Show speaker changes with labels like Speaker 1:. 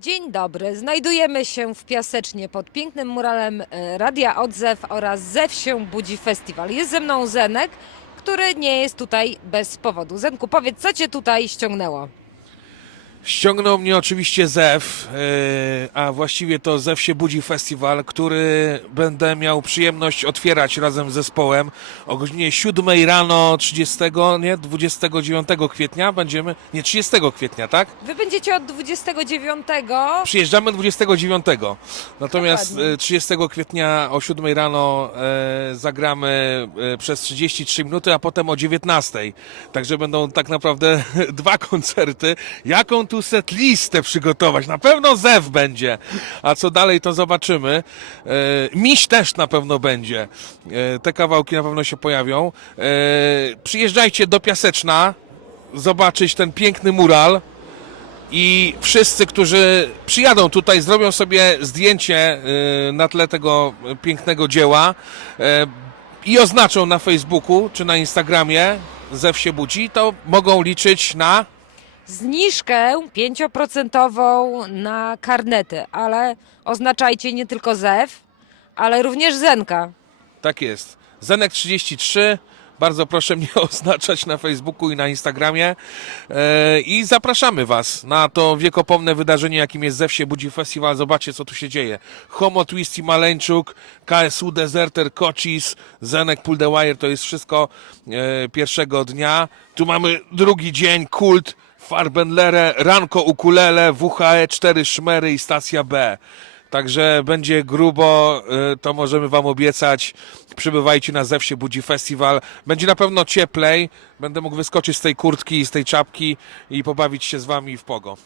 Speaker 1: Dzień dobry. Znajdujemy się w Piasecznie pod pięknym muralem e, Radia Odzew oraz Zew się budzi festiwal. Jest ze mną Zenek, który nie jest tutaj bez powodu. Zenku, powiedz, co cię tutaj ściągnęło?
Speaker 2: Ściągnął mnie oczywiście ZEW, yy, a właściwie to ZEW się budzi festiwal, który będę miał przyjemność otwierać razem z zespołem o godzinie 7 rano 30, nie, 29 kwietnia będziemy, nie 30 kwietnia, tak?
Speaker 1: Wy będziecie od 29.
Speaker 2: Przyjeżdżamy 29. Natomiast
Speaker 1: Dokładnie.
Speaker 2: e, 30 kwietnia o 7 rano e, zagramy e, przez 33 minuty, a potem o 19. Także będą tak naprawdę dwa koncerty. Jaką tu set listę przygotować? Na pewno Zew będzie. A co dalej to zobaczymy. E, Miś też na pewno będzie. E, te kawałki na pewno się pojawią. E, przyjeżdżajcie do Piaseczna zobaczyć ten piękny mural i wszyscy, którzy przyjadą tutaj, zrobią sobie zdjęcie na tle tego pięknego dzieła i oznaczą na Facebooku czy na Instagramie Zew się budzi, to mogą liczyć na
Speaker 1: Zniżkę 5% na karnety, ale oznaczajcie nie tylko Zew, ale również Zenka.
Speaker 2: Tak jest. Zenek 33. Bardzo proszę mnie oznaczać na Facebooku i na Instagramie. E, I zapraszamy Was na to wiekopomne wydarzenie, jakim jest Zew się budzi festiwal. Zobaczcie, co tu się dzieje. Homo Twisty Maleńczuk, KSU Deserter, Kocis, Zenek Pull the Wire. To jest wszystko e, pierwszego dnia. Tu mamy drugi dzień, Kult, Farbenlere, Ranko Ukulele, WHE 4 Szmery i Stacja B. Także będzie grubo, y, to możemy Wam obiecać. Przybywajcie na Zew się budzi festiwal. Będzie na pewno cieplej. Będę mógł wyskoczyć z tej kurtki i z tej czapki i pobawić się z Wami w pogo.